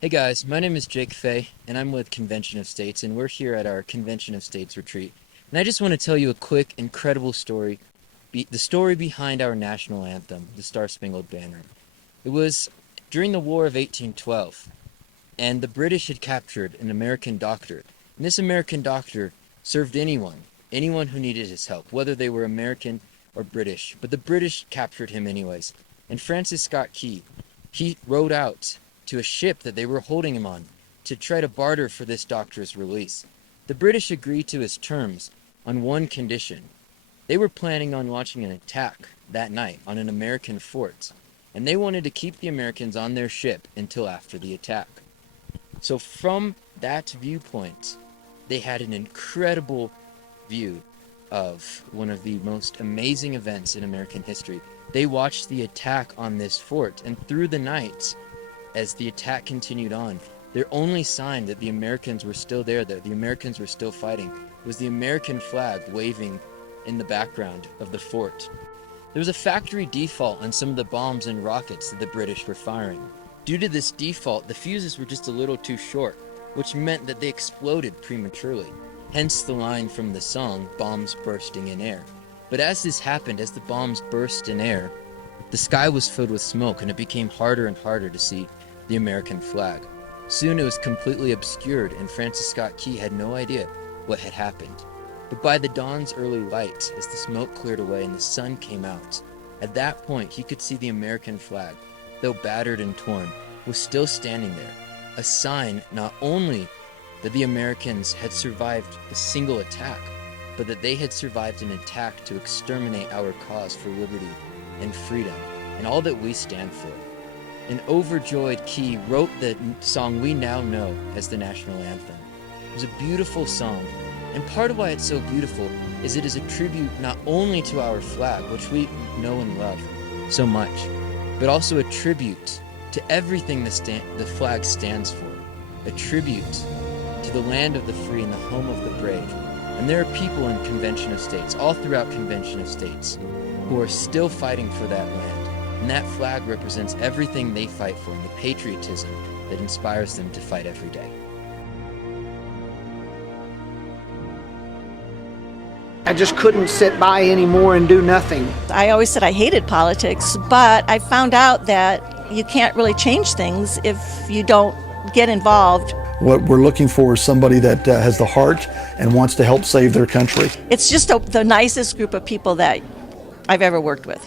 Hey guys, my name is Jake Fay, and I'm with Convention of States, and we're here at our Convention of States retreat. And I just want to tell you a quick, incredible story, the story behind our national anthem, the Star-Spangled Banner. It was during the War of 1812, and the British had captured an American doctor. And this American doctor served anyone who needed his help, whether they were American or British. But the British captured him anyways. And Francis Scott Key, he rowed out to a ship that they were holding him on to try to barter for this doctor's release. The British agreed to his terms on one condition. They were planning on launching an attack that night on an American fort, and they wanted to keep the Americans on their ship until after the attack. So from that viewpoint, they had an incredible view of one of the most amazing events in American history. They watched the attack on this fort, and through the night, as the attack continued on, their only sign that the Americans were still there, that the Americans were still fighting, was the American flag waving in the background of the fort. There was a factory default on some of the bombs and rockets that the British were firing. Due to this default, the fuses were just a little too short, which meant that they exploded prematurely. Hence the line from the song, "Bombs Bursting in Air." But as this happened, as the bombs burst in air, the sky was filled with smoke, and it became harder and harder to see the American flag. Soon it was completely obscured, and Francis Scott Key had no idea what had happened. But by the dawn's early light, as the smoke cleared away and the sun came out, at that point he could see the American flag, though battered and torn, was still standing there, a sign not only that the Americans had survived a single attack, but that they had survived an attack to exterminate our cause for liberty and freedom, and all that we stand for. An overjoyed Key wrote the song we now know as the national anthem. It was a beautiful song, and part of why it's so beautiful is it is a tribute not only to our flag, which we know and love so much, but also a tribute to everything the flag stands for, a tribute to the land of the free and the home of the brave. And there are people in Convention of States, all throughout Convention of States, who are still fighting for that land. And that flag represents everything they fight for and the patriotism that inspires them to fight every day. I just couldn't sit by anymore and do nothing. I always said I hated politics, but I found out that you can't really change things if you don't get involved. What we're looking for is somebody that has the heart and wants to help save their country. It's just the nicest group of people that I've ever worked with.